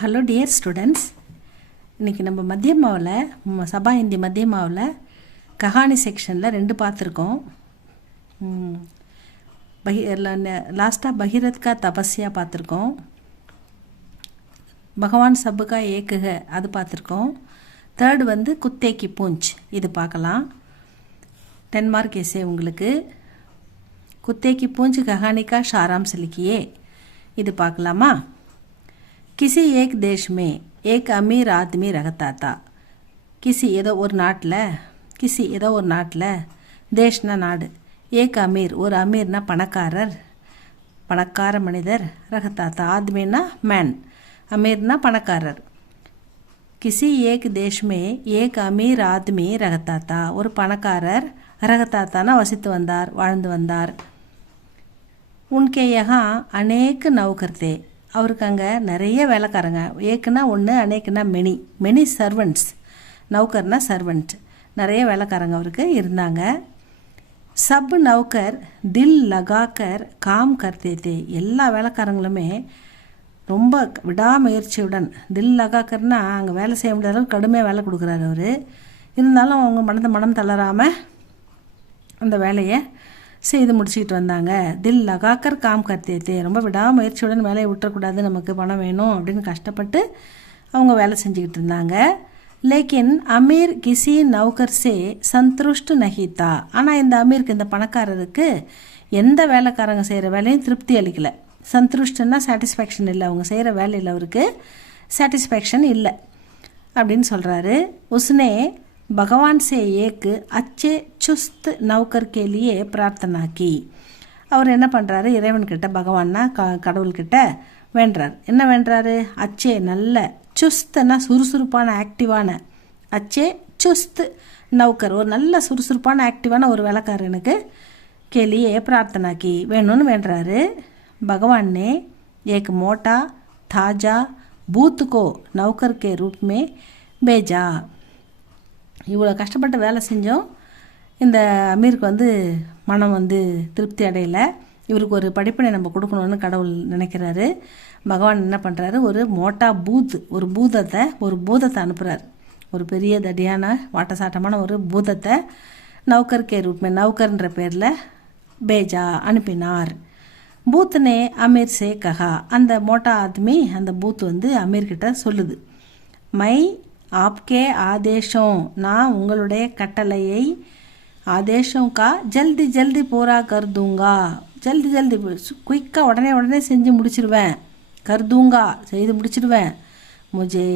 Hello dear students, இன்றைக்கி நம்ம மத்தியமாவில் சபா ஹிந்தி மத்தியமாவில் கஹானி செக்ஷனில் 2 பார்த்துருக்கோம். லாஸ்ட்டாக பகீரத் கா தபஸ்யா பார்த்துருக்கோம். பகவான் சபுகா ஏக்குக அது பார்த்துருக்கோம். 3rd குத்தே கி பூஞ்ச் இது பார்க்கலாம். 10 மார்க் எஸ்ஸே உங்களுக்கு. குத்தே கி பூஞ்ச் கஹானி கா சாராம்ஸ் லிखिए இது பார்க்கலாமா? किसी एक देश में एक अमीर आदमी रहता था. किसी ஏதோ ஒரு நாட்டில் தேஷ்னா நாடு, ஏக் அமீர் ஒரு அமீர்னா பணக்கார மனிதர், ரகத்தாத்தா ஆத்மின்னா மேன், அமீர்னா பணக்காரர். கிசி ஏக் தேஷ் மே ஏக் அமீர் ஆத்மி ரகத்தாத்தா ஒரு பணக்காரர், ரகத்தாத்தானா வசித்து வந்தார், வாழ்ந்து வந்தார். உன்கே யஹா அநேக் நௌகர் தே அவருக்கு அங்கே நிறைய வேலைக்காரங்க. ஏக்குன்னா ஒன்று, அநேக்குன்னா மெனி சர்வெண்ட்ஸ். நௌக்கர்னா சர்வெண்ட், நிறைய வேலைக்காரங்க அவருக்கு இருந்தாங்க. சப் நௌக்கர் தில் லகாக்கர் காம் கர்த்தே தே எல்லா வேலைக்காரங்களுமே ரொம்ப விடாமுயற்சியுடன், தில் லகாக்கர்னா அங்கே வேலை செய்ய முடியாத அளவுக்கு கடுமையாக வேலை கொடுக்குறாரு அவர். இருந்தாலும் அவங்க மனம் தளராமல் அந்த வேலையை செய்து முடிச்சுக்கிட்டு வந்தாங்க. தில் லகாக்கர் காம் கர்த்தே ரொம்ப விடாமுயற்சியுடன் வேலையை விட்டுறக்கூடாது, நமக்கு பணம் வேணும் அப்படின்னு கஷ்டப்பட்டு அவங்க வேலை செஞ்சுக்கிட்டு இருந்தாங்க. லேக்கின் அமீர் கிசி நௌகர் சே சந்துஷ்ட் நஹிதா ஆனால் இந்த அமீருக்கு, இந்த பணக்காரருக்கு எந்த வேலைக்காரங்க செய்கிற வேலையும் திருப்தி அளிக்கலை. சந்துஷ்டன்னா சாட்டிஸ்ஃபேக்ஷன் இல்லை, அவங்க செய்கிற வேலையில் அவருக்கு சாட்டிஸ்ஃபேக்ஷன் இல்லை அப்படின்னு சொல்கிறாரு. உஸ்னே பகவான் சே ஏக்கு அச்சே சுஸ்த் நௌக்கர் கேலியே பிரார்த்தனா கி. அவர் என்ன பண்ணுறாரு, இறைவன்கிட்ட, பகவான்னா கடவுள்கிட்ட வேண்டுறார். என்ன வேண்டுறாரு? அச்சே நல்ல, சுஸ்தனா சுறுசுறுப்பான, ஆக்டிவான, அச்சே சுஸ்த் நௌக்கர் ஒரு நல்ல சுறுசுறுப்பான ஆக்டிவான ஒரு வேலைக்காரனுக்கு கேலியே பிரார்த்தனா கி வேணும்னு வேண்டுறாரு. பகவான் ஏக் மோட்டா தாஜா பூத்துக்கோ நௌக்கர் கே ரூப் மே பேஜா. இவ்வளோ கஷ்டப்பட்டு வேலை செஞ்சோம் இந்த அமீருக்கு மனம் திருப்தி அடையலை. இவருக்கு ஒரு படிப்பினை நம்ம கொடுக்கணும்னு கடவுள் நினைக்கிறாரு. பகவான் என்ன பண்ணுறாரு, ஒரு பூதத்தை அனுப்புகிறார். ஒரு பெரிய தடியான வாட்டசாட்டமான ஒரு பூதத்தை நௌக்கர் கே ரூப்மே, நௌக்கர்ன்ற பேரில் பேஜா அனுப்பினார். பூத்னே அமீர் சே கஹா அந்த மோட்டா ஆத்மி, அந்த பூத் அமீர்கிட்ட சொல்லுது, மை ஆப்கே ஆதேஷம் நான் உங்களுடைய கட்டளையை, ஆதேஷம் கா ஜல்தி பூரா கர்தூங்கா ஜல்தி குயிக்காக உடனே செஞ்சு முடிச்சிடுவேன். கர்தூங்கா செய்து முடிச்சிடுவேன். முஜே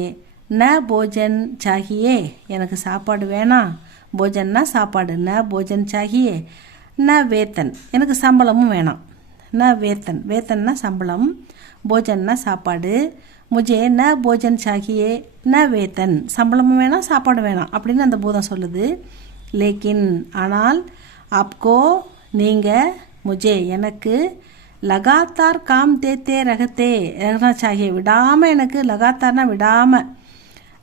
ந போஜன் சாகியே எனக்கு சாப்பாடு வேணாம். போஜன்னா சாப்பாடு, ந போஜன் சாகியே, ந வேத்தன் எனக்கு சம்பளமும் வேணாம். ந வேத்தன்னா சம்பளம், போஜன்னா சாப்பாடு. முஜே ந போஜன் சாகியே ந வேத்தன் சம்பளமும் வேணாம், சாப்பாடு வேணாம் அப்படின்னு அந்த பூதம் சொல்லுது. லேக்கின் ஆனால் ஆப்கோ நீங்கள், முஜே எனக்கு, லகாத்தார் காம் தேத்தே ரகனா சாகியே விடாமல் எனக்கு, லகாத்தார்னா விடாமல்,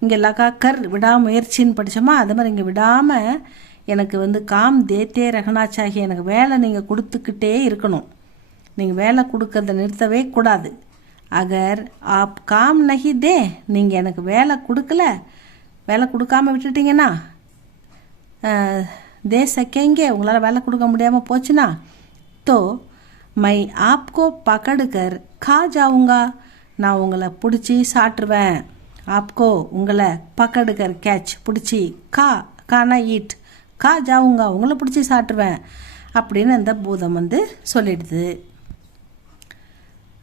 இங்கே லகாக்கர் விடாமுயற்சின்னு படித்தோமா, அது மாதிரி இங்கே விடாமல் எனக்கு காம் தேத்தே ரகனா சாகியே எனக்கு வேலை நீங்கள் கொடுத்துக்கிட்டே இருக்கணும். நீங்கள் வேலை கொடுக்கறத நிறுத்தவே கூடாது. அகர் ஆப் காம் நஹி தே நீங்கள் எனக்கு வேலை கொடுக்காமல் விட்டுட்டிங்கன்னா, தே சக்கேங்கே உங்களால் வேலை கொடுக்க முடியாமல் போச்சுன்னா, தோ மை ஆப்கோ பக்கடுக்கர் கா ஜாவுங்கா நான் உங்களை பிடிச்சி சாட்டுருவேன். ஆப்கோ உங்களை பக்கடுக்கர் கேட்ச் பிடிச்சி, கானா ஈட், கா ஜாவுங்கா உங்களை பிடிச்சி சாட்டுருவேன் அப்படின்னு அந்த பூதம் சொல்லிடுது.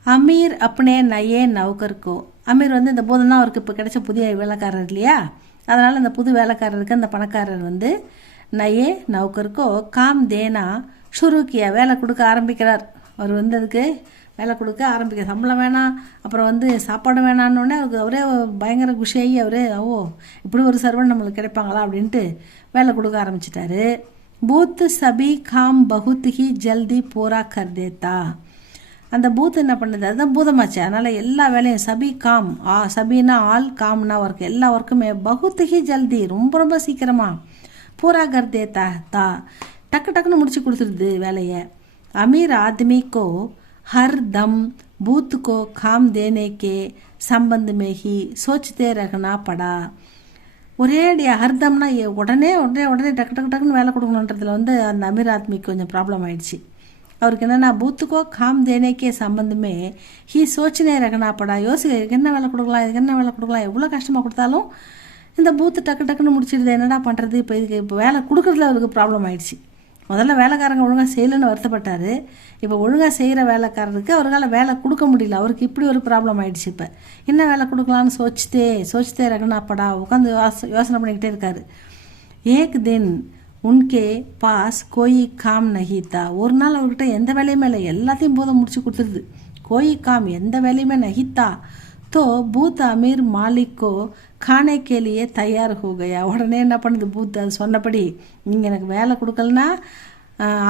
அமீர் அப்பனே நயே நௌகர்கோ அமீர் இந்த பூதம் தான் அவருக்கு இப்போ கிடைச்ச புதிய வேலைக்காரர் இல்லையா, அதனால் அந்த புது வேலைக்காரருக்கு அந்த பணக்காரர் நயே நௌகர்கோ காம் தேனா ஷுருக்கியா வேலை கொடுக்க ஆரம்பிக்கிறார். அவர் அதுக்கு வேலை கொடுக்க ஆரம்பிக்க, சம்பளம் வேணாம், அப்புறம் சாப்பாடு வேணான்னொடனே அவரே பயங்கர குஷியாகி இப்படி ஒரு சர்வன் நம்மளுக்கு கிடைப்பாங்களா அப்படின்ட்டு வேலை கொடுக்க ஆரம்பிச்சிட்டாரு. பூத் சபி காம் பகுத் ஹி ஜல்தி பூரா கர் தேத்தா அந்த பூத் என்ன பண்ணுது, அதுதான் பூதமாச்சு, அதனால் எல்லா வேலையும் சபினா ஆல், காம்னா ஒர்க், எல்லா ஒர்க்குமே பகுத் ஹி ஜல்தி ரொம்ப சீக்கிரமாக, பூரா கர் தேத்தா டக்குன்னு முடிச்சு கொடுத்துருது வேலையை. அமீர் ஆத்மி கோ ஹர் தம் பூத் கோ காம் தேனே கே संबंध में ही सोचते रहना पड़ा. ஒரே அடி ஹர்தம்னா உடனே உடனே உடனே டக்கு டக்கு டக்குன்னு வேலை கொடுக்கணுன்றதுல வந்து அந்த அமீர் ஆத்மிக்கு கொஞ்சம் ப்ராப்ளம் ஆயிடுச்சு. அவருக்கு என்னென்னா பூத்துக்கோ காம் தேனேக்கே சம்பந்தமே ஹீ சோச்சினே ரகனாப்படா, இதுக்கு என்ன வேலை கொடுக்கலாம், இதுக்கு என்ன வேலை கொடுக்கலாம், எவ்வளோ கஷ்டமாக கொடுத்தாலும் இந்த பூத்து டக்கு டக்குன்னு முடிச்சிடுது, என்னடா பண்ணுறது. இப்போ வேலை கொடுக்குறதுல அவருக்கு ப்ராப்ளம் ஆயிடுச்சு. முதல்ல வேலைக்காரங்க ஒழுங்காக செய்யலைன்னு வருத்தப்பட்டார். இப்போ ஒழுங்காக செய்கிற வேலைக்காரருக்கு அவரால் வேலை கொடுக்க முடியல. அவருக்கு இப்படி ஒரு ப்ராப்ளம் ஆகிடுச்சு. இப்போ என்ன வேலை கொடுக்கலான்னு சோச்சித்தே ரகனாப்படா உட்காந்து யோசனை பண்ணிக்கிட்டே இருக்கார். ஏக் தின் உன்கே பாஸ் கோயி காம் நஹித்தா, ஒரு நாள் அவர்கிட்ட எந்த வேலையுமே இல்லை, எல்லாத்தையும் போதும் முடிச்சு கொடுத்துருது. கோயி காம் எந்த வேலையுமே நஹித்தா. तो பூத் அமீர் மாலிக்கோ खाने के लिए तैयार हो गया. உடனே என்ன பண்ணுது பூத், அது சொன்னபடி நீங்கள் எனக்கு வேலை கொடுக்கலனா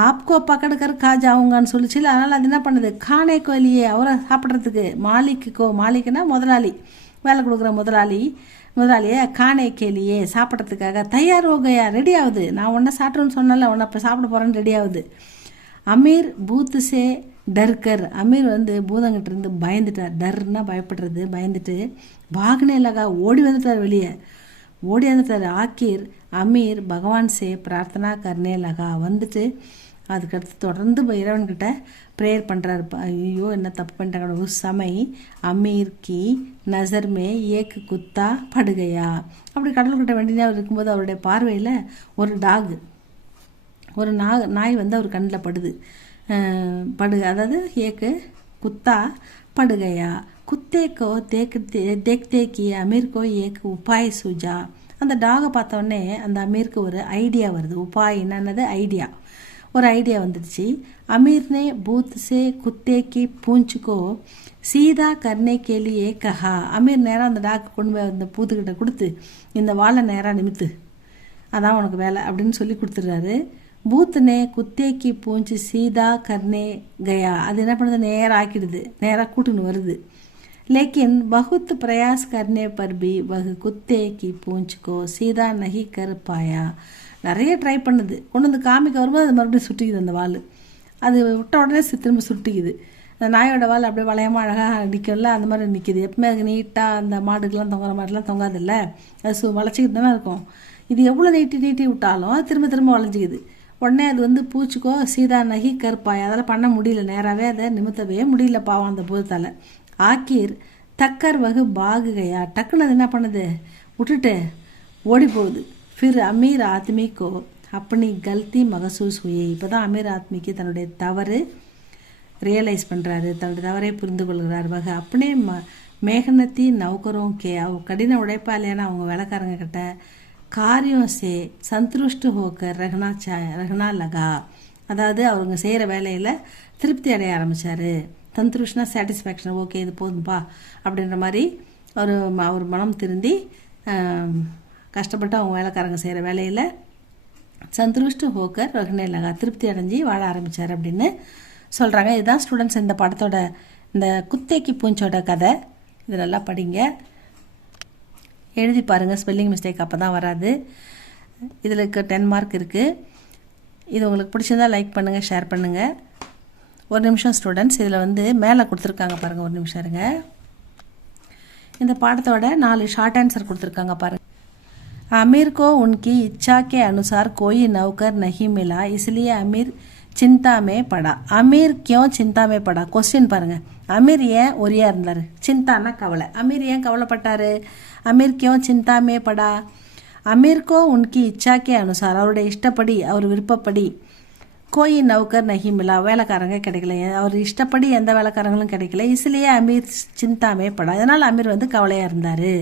ஆப்கோ பக்கடு கரு கா ஜாவுங்கன்னு சொல்லிச்சு. அதனால் அது என்ன பண்ணுது, खाने के लिए அவரை சாப்பிட்றதுக்கு மாலிக்குன்னா முதலாளி, வேலை கொடுக்குற முதலாளியே खाने के लिए சாப்பிட்றதுக்காக தயார் हो गया, ரெடி ஆகுது. நான் உன்னை சாப்பிட்றேன்னு சொன்னால உன்னை இப்போ சாப்பிட போகிறேன்னு ரெடி ஆகுது. அமீர் பூத் சே டர்கர், அமீர் வந்து பூதங்கிட்ட இருந்து பயந்துட்டார். டர்னா பயப்படுறது, பயந்துட்டு பாகனே லகா ஓடி வந்துட்டார், வெளியே ஓடி வந்துட்டார். ஆக்கீர் அமீர் பகவான் சே பிரார்த்தனா கர்னே லகா, வந்துட்டு அதுக்கடுத்து தொடர்ந்து இறைவன்கிட்ட ப்ரேயர் பண்ணுறாரு. ஐயோ என்ன தப்பு பண்ணிட்டாங்க. உஸ் சமய் அமீர் கி நசர் மே ஏக் குத்தா படுகையா, அப்படி கடவுள்கிட்ட வேண்டினே அவர் இருக்கும்போது அவருடைய பார்வையில் ஒரு நாய் வந்து அவர் கண்ணில் படுது. அதாவது ஏக்கு குத்தா படுகையா, குத்தேக்கோ தேக்கி அமீர்கோ ஏக்கு உபாய் சுஜா. அந்த டாகை பார்த்தோடனே அந்த அமீருக்கு ஒரு ஐடியா வருது. உபாய் என்னன்னது ஐடியா, ஒரு ஐடியா வந்துடுச்சு. அமீர்னே பூத் சே குத்தேக்கி பூஞ்சுக்கோ சீதா கர்னே கேலியே கஹா. அமீர் நேராக அந்த டாக்கு கொண்டு போய் அந்த பூத்துக்கிட்ட கொடுத்து இந்த வாழை நேராக நிமித்து, அதான் உனக்கு வேலை அப்படின்னு சொல்லி கொடுத்துட்றாரு. பூத்னே குத்தேக்கி பூஞ்சி சீதா கர்னே கயா, அது என்ன பண்ணுது, நேராக ஆக்கிடுது, நேராக கூட்டுன்னு வருது. லேக்கின் பகுத் பிரயாஸ் கர்னே பர் பி வகு குத்தேக்கி பூஞ்சுக்கோ சீதா நகி கர் பாயா. நிறைய ட்ரை பண்ணுது, கொண்டு வந்து காமிக்க வரும்போது அது மறுபடியும் சுட்டிக்குது. அந்த வால் அது விட்ட உடனே திரும்ப சுட்டிக்குது. அந்த நாயோட வால் அப்படியே வளையமாக அழகாக நிற்கல, அந்த மாதிரி நிற்கிது. எப்பவுமே அது நீட்டாக அந்த மாடுக்கெலாம் தொங்குற மாதிரிலாம் தொங்காதில்ல, அது வளைச்சிக்கிட்டு தானே இருக்கும். இது எவ்வளோ நீட்டி விட்டாலும் அது திரும்ப வளைஞ்சிக்குது. உடனே அது வந்து பூச்சிக்கோ சீதா நகி கற்பாய், அதெல்லாம் பண்ண முடியல, நேராகவே அதை நிமித்தவே முடியல பாவம் அந்த பூதத்தால். ஆக்கீர் தக்கர் வகு பாகுகையா, டக்குன்னு அது என்ன பண்ணுது, விட்டுட்டு ஓடி போகுது. ஃபிர் அமீர் ஆத்மிக்கோ அப்படி கல்தி மகசூஸ் ஹுயி. இப்போ தான் அமீர் ஆத்மிக்கு தன்னுடைய தவறு ரியலைஸ் பண்ணுறாரு, தன்னுடைய தவறை புரிந்து கொள்கிறார். வகை அப்படியே மேகனத்தி நௌக்கரும் கடின உழைப்பாளியான அவங்க வேலைக்காரங்க கிட்ட காரியம் சே சந்துருஷ்டு ஹோக்கர் ரஹனா லகா, அதாவது அவங்க செய்கிற வேலையில் திருப்தி அடைய ஆரம்பித்தார். சந்துருஷ்னா சாட்டிஸ்ஃபேக்ஷன், ஓகே இது போதும்பா அப்படின்ற மாதிரி அவர் மனம் திருந்தி கஷ்டப்பட்டு அவங்க வேலைக்காரங்க செய்கிற வேலையில் சந்துருஷ்டு ஹோக்கர் ரஹனே லகா, திருப்தி அடைஞ்சி வாழ ஆரம்பித்தார் அப்படின்னு சொல்கிறாங்க. இதுதான் ஸ்டூடெண்ட்ஸ் இந்த படத்தோட இந்த குத்தேக்கி பூஞ்சோட கதை. இது நல்லா படிங்க, எழுதி பாருங்கள், ஸ்பெல்லிங் மிஸ்டேக் அப்போ தான் வராது. இதில் 10 மார்க் இருக்குது. இது உங்களுக்கு பிடிச்சிருந்தா லைக் பண்ணுங்கள், ஷேர் பண்ணுங்கள். ஒரு நிமிஷம் ஸ்டூடெண்ட்ஸ், இதில் வந்து மேலே கொடுத்துருக்காங்க பாருங்கள், ஒரு நிமிஷம் இருங்க. இந்த பாடத்தோட 4 ஷார்ட் ஆன்சர் கொடுத்துருக்காங்க பாருங்கள். अमीर को उनकी इच्छा के अनुसार कोई नौकर नहीं मिला, इसलिए अमीर चिंता में पड़ा. अमीर क्यों चिंता में पड़ा? क्वेश्चन பாருங்க. அமீர் ஏன் ஒரியா இருந்தார்? சிந்தானா கவலை. அமீர் ஏன் கவலைப்பட்டார்? அமீர் क्यों चिंता में पड़ा? अमीर को उनकी इच्छा के अनुसार, அவருடைய இஷ்டப்படி, அவர் விருப்பப்படி, கோயி நௌக்கர் நஹி மிலா, வேலைக்காரங்க கிடைக்கல, அவர் இஷ்டப்படி எந்த வேலைக்காரங்களும் கிடைக்கல. इसलिए अमीर चिंता में पड़ा, அதனால் அமீர் வந்து கவலையாக இருந்தார்.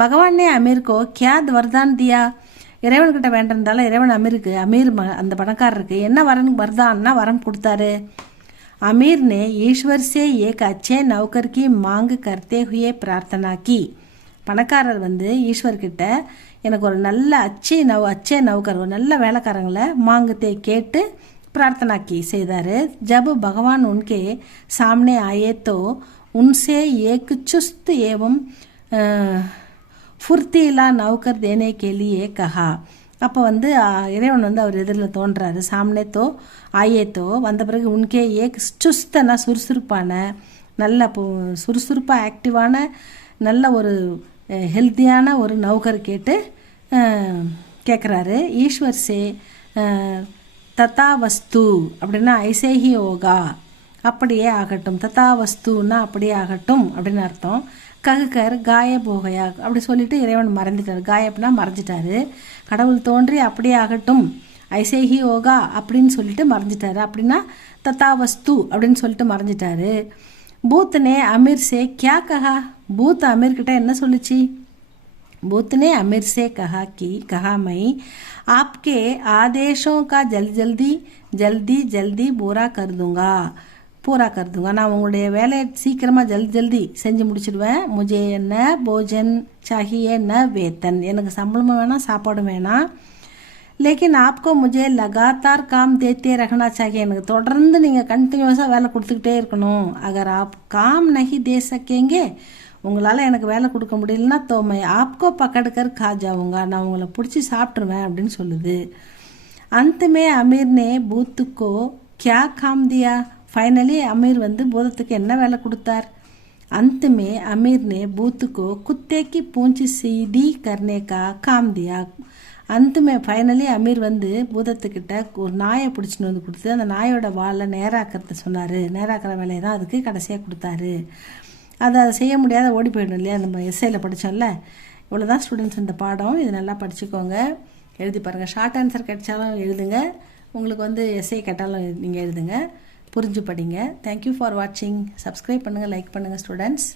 பகவான் ने अमीर को क्या वरदान दिया? இறைவன்கிட்ட வேண்டியிருந்தாலும் இறைவன் அமீர் அந்த பணக்காரருக்கு என்ன வரதான்னா வரம் கொடுத்தாரு. अमीर ने ईश्वर से एक अच्छे नौकर की मांग करते हुए प्रार्थना की. பணக்காரர் வந்து ஈஸ்வர்கிட்ட எனக்கு ஒரு நல்ல அச்சே நௌக்கர், ஒரு நல்ல வேலைக்காரங்களை மாங்கத்தை கேட்டு प्रार्थना की செய்தார். जब भगवान उनके सामने आए तो उनसे एक चुस्त एवं फुर्तीला नौकर देने के लिए कहा. அப்போ வந்து இறைவன் வந்து அவர் எதிரில் தோன்றாரு. சாம்னே தோ ஆயே தோ, வந்த பிறகு உன்கே ஏக் சுஸ்தனா சுறுசுறுப்பான, நல்ல சுறுசுறுப்பாக ஆக்டிவான நல்ல ஒரு ஹெல்த்தியான ஒரு நௌகர் கேட்டு கேட்குறாரு. ஈஸ்வர் சே ததாவஸ்து அப்படின்னா ஐசேஹி யோகா, அப்படியே ஆகட்டும். ததாவஸ்துன்னா அப்படியே ஆகட்டும் அப்படின்னு அர்த்தம். ககுக்கர் காயப் போகையா அப்படி சொல்லிட்டு இறைவன் மறைஞ்சிட்டார். காயப்னா மறைஞ்சிட்டாரு. கடவுள் தோன்றி அப்படியே ஆகட்டும் ஐசேஹி யோகா அப்படின்னு சொல்லிட்டு மறைஞ்சிட்டாரு. அப்படின்னா ததாவஸ்து அப்படின்னு சொல்லிட்டு மறைஞ்சிட்டாரு. பூத் நே அமீர் சே கியா கஹா, பூத் அமீர்கிட்ட என்ன சொல்லிச்சு? बुद्ध ने अमीर से कहा मैं आपके आदेशों का जल्दी पूरा कर दूंगा. நான் உங்களுடைய வேலையை சீக்கிரமாக ஜல்தி செஞ்சு முடிச்சிடுவேன். முஜே என்ன போஜன் சாஹியே ந வேத்தன், எனக்கு சம்பளமும் வேணாம் சாப்பாடும் வேணாம். लेकिन आपको मुझे लगातार काम देते रहना चाहिए, எனக்கு தொடர்ந்து நீங்கள் கண்டினியூஸாக வேலை கொடுத்துக்கிட்டே இருக்கணும். अगर आप काम नहीं दे सकेंगे, உங்களால் எனக்கு வேலை கொடுக்க முடியலன்னா தோமை ஆப்கோ பக்கடுக்கர் கா ஜாவுங்க, நான் உங்களை பிடிச்சி சாப்பிட்ருவேன் அப்படின்னு சொல்லுது. அந்தமே அமீர் நே பூத்துக்கோ கியா காம் தியா, ஃபைனலி அமீர் பூதத்துக்கு என்ன வேலை கொடுத்தார்? அந்தமே அமீர் நே பூத்துக்கோ குத்தேக்கி பூஞ்சி சீதி கர்னே கா காம் தியா. அந்தமே ஃபைனலி அமீர் பூதத்துக்கிட்ட ஒரு நாயை பிடிச்சின்னு கொடுத்து அந்த நாயோட வாழை நேராக்கிறத சொன்னார். நேராக்கிற வேலையை தான் அதுக்கு கடைசியாக கொடுத்தாரு. அதை செய்ய முடியாத ஓடி போயிடும் இல்லையா, நம்ம எஸ்ஐயில் படித்தோம்ல. இவ்வளோ தான் ஸ்டூடெண்ட்ஸ் இந்த பாடம். இது நல்லா படிச்சுக்கோங்க, எழுதி பாருங்கள். ஷார்ட் ஆன்சர் கிடைச்சாலும் எழுதுங்க, உங்களுக்கு எஸ்ஐ கேட்டாலும் நீங்கள் எழுதுங்க, புரிஞ்சு படிங்க. தேங்க்யூ ஃபார் வாட்சிங். சப்ஸ்கிரைப் பண்ணுங்கள், லைக் பண்ணுங்கள் ஸ்டூடெண்ட்ஸ்.